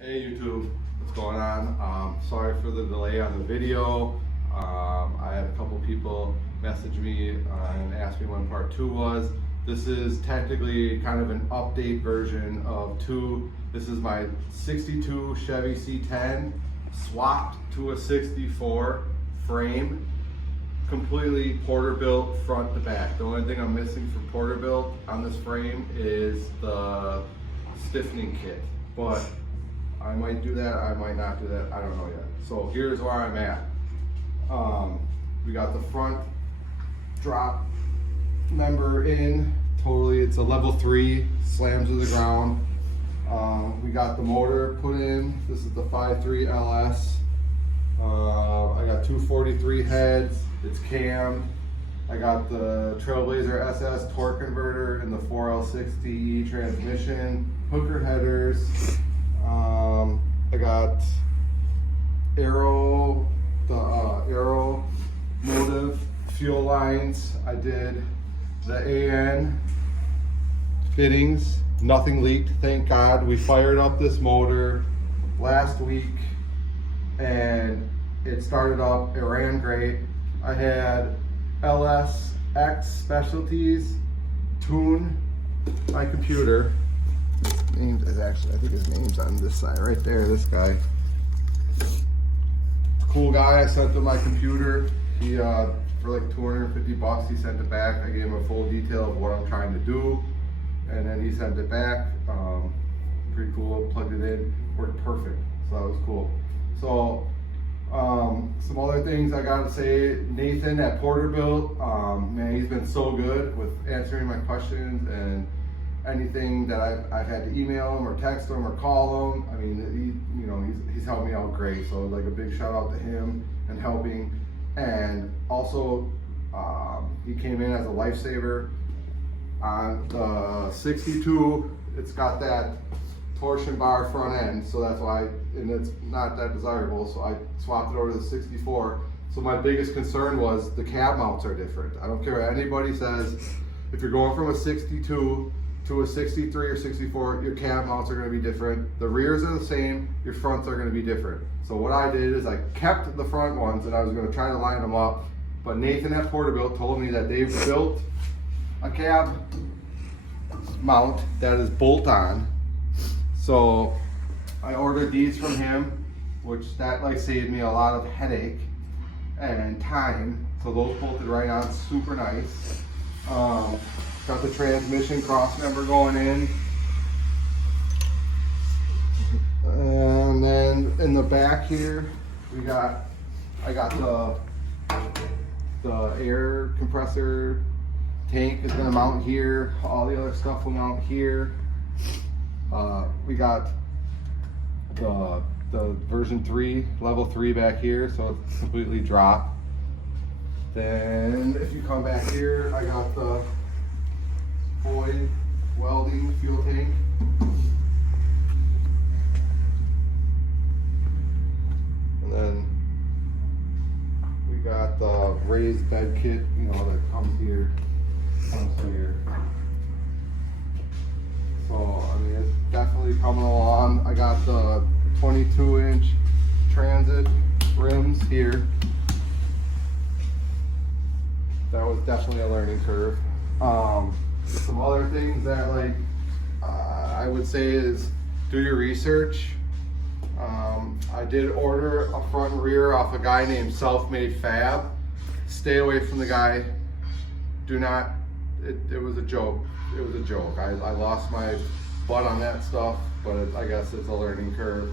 Hey YouTube, what's going on? Sorry for the delay on the video. I had a couple people message me and ask me when part 2 was. This is technically kind of an update version of 2. This is my 62 Chevy C10 swapped to a 64 frame. Completely Porterbuilt front to back. The only thing I'm missing for Porterbuilt on this frame is the stiffening kit. But I might do that, I might not do that, I don't know yet. So here's where I'm at. We got the front drop member in, totally, it's a level 3, slams to the ground. We got the motor put in, this is the 5.3 LS. I got 243 heads, it's cammed. I got the Trailblazer SS torque converter and the 4L60E transmission, hooker headers. I got Aero motive fuel lines. I did the AN fittings. Nothing leaked, thank God. We fired up this motor last week and it started up. It ran great. I had LSX Specialties tune my computer. Name is actually, I think his name's on this side right there, this guy. Cool guy. I sent him my computer. He for like 250 bucks he sent it back. I gave him a full detail of what I'm trying to do and then he sent it back. Pretty cool. Plugged it in, worked perfect, so that was cool. So some other things I gotta say, Nathan at Porterbuilt, man, he's been so good with answering my questions and anything that I've had to email him or text him or call him. I mean, he's helped me out great. So like a big shout out to him and helping. And also, he came in as a lifesaver on the 62. It's got that torsion bar front end, so that's why, and it's not that desirable. So I swapped it over to the 64. So my biggest concern was the cab mounts are different. I don't care what anybody says. If you're going from a 62 to a 63 or 64, your cab mounts are going to be different. The rears are the same, your fronts are going to be different. So what I did is I kept the front ones and I was going to try to line them up, but Nathan at Porterbuilt told me that they've built a cab mount that is bolt-on. So I ordered these from him, which that like saved me a lot of headache and time. So those bolted right on, super nice. Got the transmission cross member going in. And then in the back here, I got the air compressor tank is gonna mount here. All the other stuff will mount here. We got the version 3, level 3 back here, so it's completely dropped. Then if you come back here, I got the Boyd welding fuel tank. And then we got the raised bed kit, that comes here. So, I mean, it's definitely coming along. I got the 22-inch transit rims here. That was definitely a learning curve. Some other things that I would say is do your research. I did order a front and rear off a guy named Self-Made Fab. Stay away from the guy. Do not, it was a joke. It was a joke. I lost my butt on that stuff, but I guess it's a learning curve.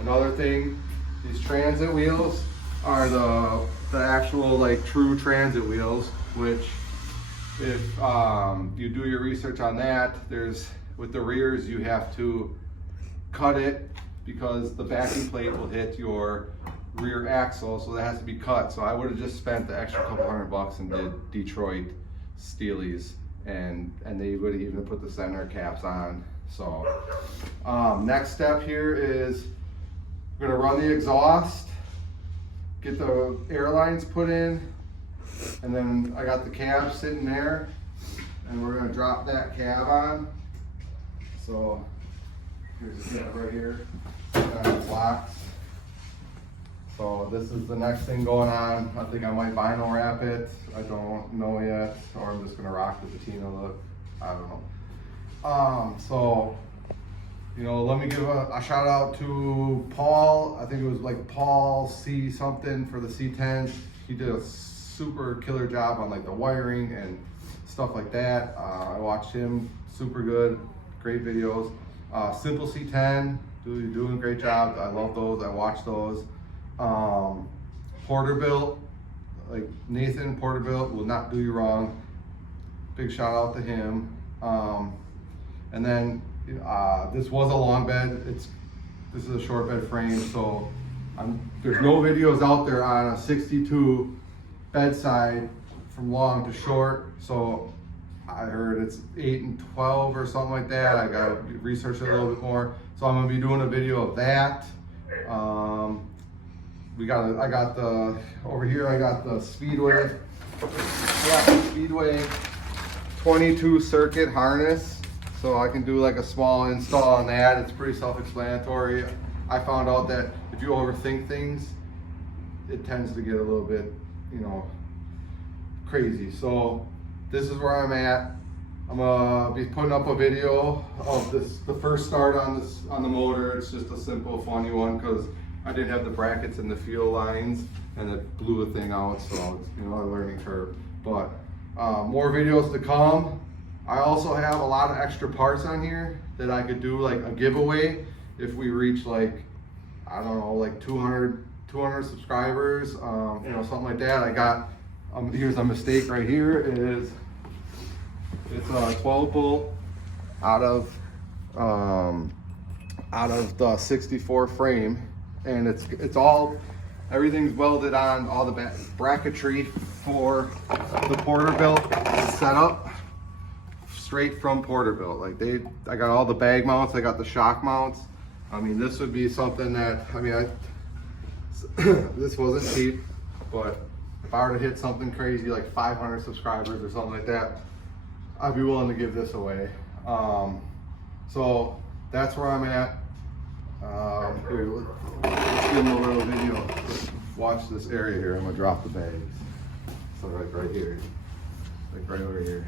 Another thing, these transit wheels are the actual true transit wheels, which if you do your research on that, with the rears you have to cut it because the backing plate will hit your rear axle, so that has to be cut. So I would have just spent the extra couple $100 and did Detroit Steelies, and they would have even put the center caps on. So next step here is we're gonna run the exhaust, get the airlines put in, and then I got the cab sitting there, and we're gonna drop that cab on. So here's the cab right here. and it's locks. So this is the next thing going on. I think I might vinyl wrap it. I don't know yet, or I'm just gonna rock the patina look. I don't know. So, you know, let me give a shout out to Paul. I think it was like Paul C something for the C10. He did a super killer job on like the wiring and stuff like that. I watched him, super good, great videos. Simple C10, doing a great job. I love those, I watch those. Porterbuilt, like Nathan Porterbuilt will not do you wrong. Big shout out to him. And then this was a long bed. This is a short bed frame, so there's no videos out there on a 62 bedside from long to short. So I heard it's 8 and 12 or something like that. I got to research it a little bit more. So I'm gonna be doing a video of that. Over here I got the Speedway. I got the Speedway 22 circuit harness. So I can do like a small install on that. It's pretty self-explanatory. I found out that if you overthink things, it tends to get a little bit, you know, crazy. So this is where I'm at. I'm gonna be putting up a video of the first start on the motor. It's just a simple, funny one because I didn't have the brackets and the fuel lines, and it blew the thing out. So it's, you know, a learning curve. But more videos to come. I also have a lot of extra parts on here that I could do like a giveaway if we reach like, I don't know, like 200 subscribers, you know, something like that. I got, here's a mistake right here. It's a 12 bolt out of the 64 frame, and everything's welded on. All the bracketry for the Porterbuilt set up straight from Porterbuilt. Like I got all the bag mounts, I got the shock mounts. I mean, this would be something that, I mean, this wasn't cheap, but if I were to hit something crazy like 500 subscribers or something like that, I'd be willing to give this away. So that's where I'm at. Here, let's give them a little video. Watch this area here. I'm gonna drop the bags. So right here, like right over here.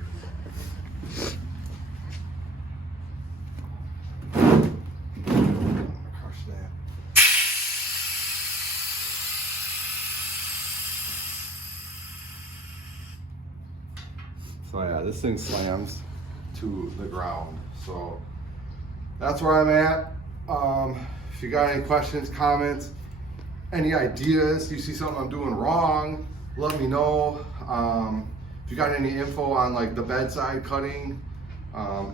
Crush that. So yeah, this thing slams to the ground. So that's where I'm at. If you got any questions, comments, any ideas, you see something I'm doing wrong, let me know. If you got any info on like the bedside cutting,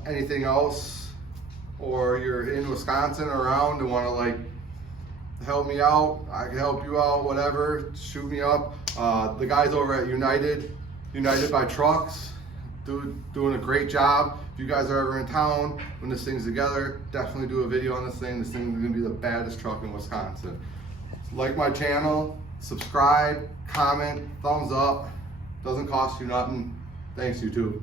anything else, or you're in Wisconsin or around and want to like help me out, I can help you out, whatever, shoot me up. The guys over at United by Trucks, doing a great job. If you guys are ever in town when this thing's together, definitely do a video on this thing. This thing is gonna be the baddest truck in Wisconsin. Like my channel, subscribe, comment, thumbs up. Doesn't cost you nothing. Thanks, YouTube.